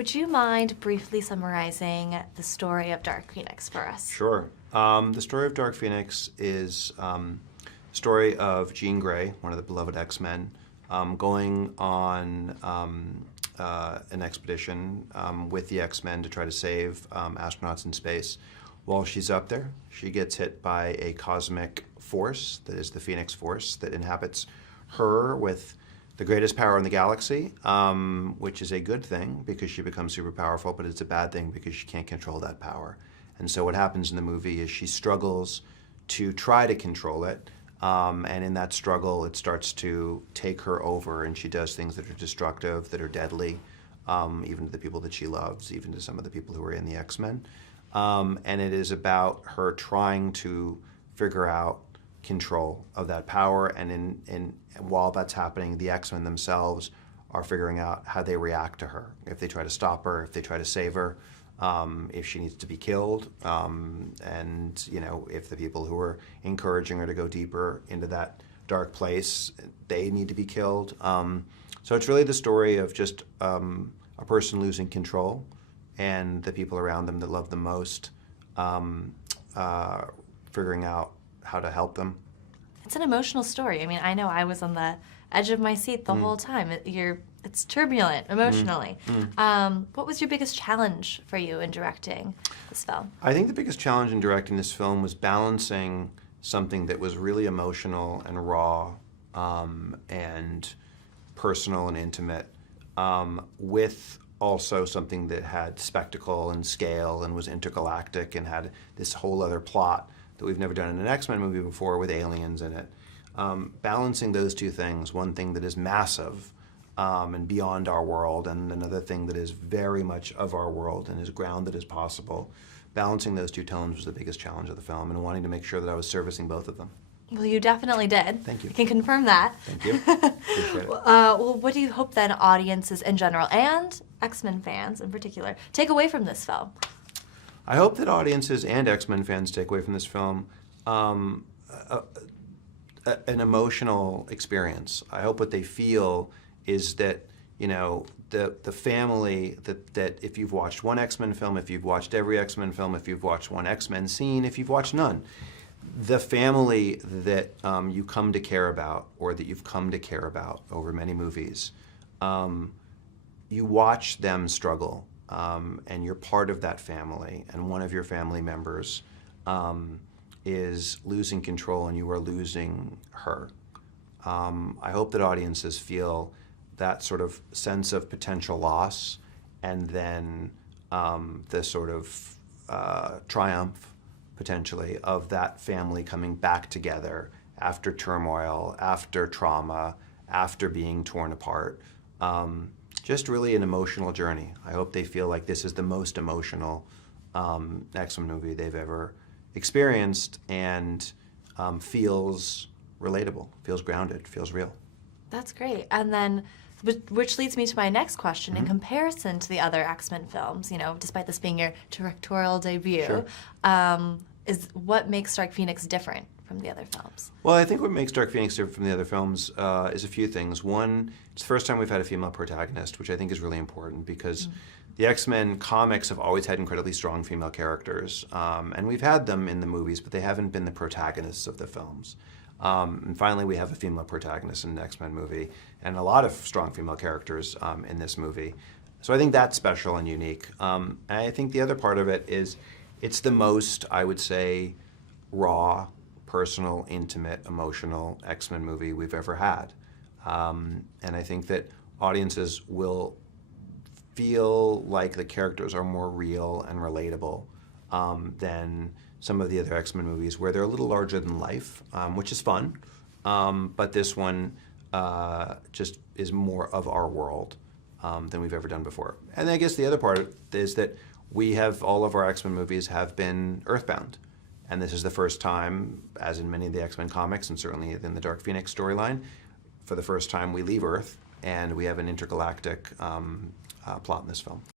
Would you mind briefly summarizing the story of Dark Phoenix for us? Sure. The story of Dark Phoenix is the story of Jean Grey, one of the beloved X-Men, going on an expedition with the X-Men to try to save astronauts in space. While she's up there, she gets hit by a cosmic force that is the Phoenix Force that inhabits her with the greatest power in the galaxy, which is a good thing because she becomes super powerful, but it's a bad thing because she can't control that power. And so what happens in the movie is she struggles to try to control it, and in that struggle it starts to take her over, and she does things that are destructive, that are deadly, even to the people that she loves, even to some of the people who are in the X-Men. And it is about her trying to figure out control of that power, and while that's happening, the X-Men themselves are figuring out how they react to her. If they try to stop her, if they try to save her, if she needs to be killed, and if the people who are encouraging her to go deeper into that dark place, they need to be killed. So it's really the story of just a person losing control and the people around them that love them most figuring out how to help them. It's an emotional story. I mean, I know I was on the edge of my seat the whole time. It's turbulent emotionally. What was your biggest challenge for you in directing this film? I think the biggest challenge in directing this film was balancing something that was really emotional and raw and personal and intimate with also something that had spectacle and scale and was intergalactic and had this whole other plot that we've never done in an X-Men movie before with aliens in it. Balancing those two things, one thing that is massive and beyond our world, and another thing that is very much of our world and as grounded as possible. Balancing those two tones was the biggest challenge of the film, and wanting to make sure that I was servicing both of them. Well, you definitely did. Thank you. I can confirm that. Thank you. Appreciate it. Well, what do you hope then audiences in general, and X-Men fans in particular, take away from this film? I hope that audiences and X-Men fans take away from this film an emotional experience. I hope what they feel is that, the family, that if you've watched one X-Men film, if you've watched every X-Men film, if you've watched one X-Men scene, if you've watched none, the family that you come to care about, or that you've come to care about over many movies, you watch them struggle. And you're part of that family, and one of your family members is losing control and you are losing her. I hope that audiences feel that sort of sense of potential loss, and then the sort of triumph, potentially, of that family coming back together after turmoil, after trauma, after being torn apart. Just really an emotional journey. I hope they feel like this is the most emotional X-Men movie they've ever experienced, and feels relatable, feels grounded, feels real. That's great. And then, which leads me to my next question. In comparison to the other X-Men films, despite this being your directorial debut, Sure. Is what makes Dark Phoenix different from the other films? Well, I think what makes Dark Phoenix different from the other films is a few things. One, it's the first time we've had a female protagonist, which I think is really important because the X-Men comics have always had incredibly strong female characters, and we've had them in the movies, but they haven't been the protagonists of the films. And finally, we have a female protagonist in an X-Men movie, and a lot of strong female characters in this movie. So I think that's special and unique. And I think the other part of it is it's the most, I would say, raw, personal, intimate, emotional X-Men movie we've ever had. And I think that audiences will feel like the characters are more real and relatable than some of the other X-Men movies, where they're a little larger than life, which is fun. But this one just is more of our world than we've ever done before. And I guess the other part is that all of our X-Men movies have been Earthbound. And this is the first time, as in many of the X-Men comics, and certainly in the Dark Phoenix storyline, for the first time we leave Earth, and we have an intergalactic plot in this film.